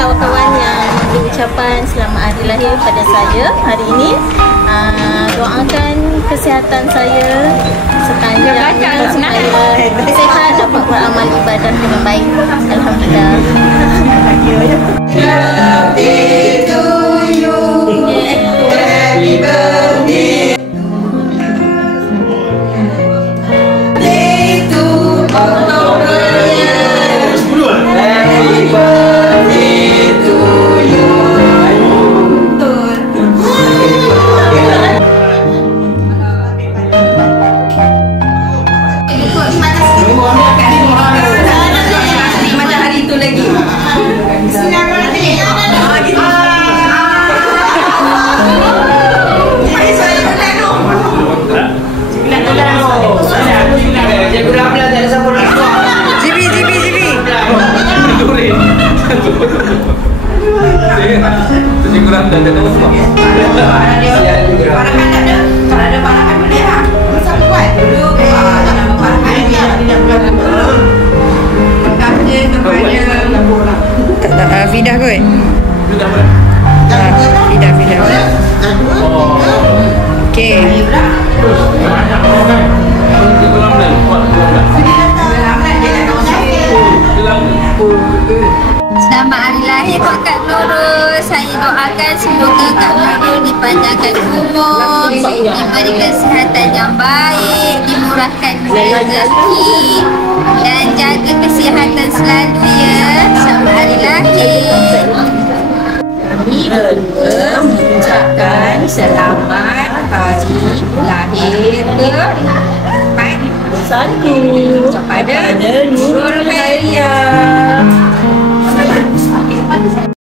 kawan-kawan yang memberi ucapan selamat hari lahir pada saya hari ini. Doakan kesihatan saya sepanjangnya supaya sihat, dapat beramal ibadah dengan baik. Alhamdulillah. Happy to you. Happy birthday. Kurang dan ada apa? Parahan ada, kalau ada parahan boleh lah. Masa kuat dulu, nama parahan dia tidak berlaku. Kasih kepada Fidah kot? Fidah. Okey. Selamat hari lahir buat Kak Nurul. Saya doakan semoga Kak Nurul dipanjangkan umur, diberi kesihatan yang baik, dimurahkan rezeki dan jaga kesihatan selalu ya. Selamat hari lahir. kami berdua mengucapkan selamat hari lahir kepada Nurul Khairia.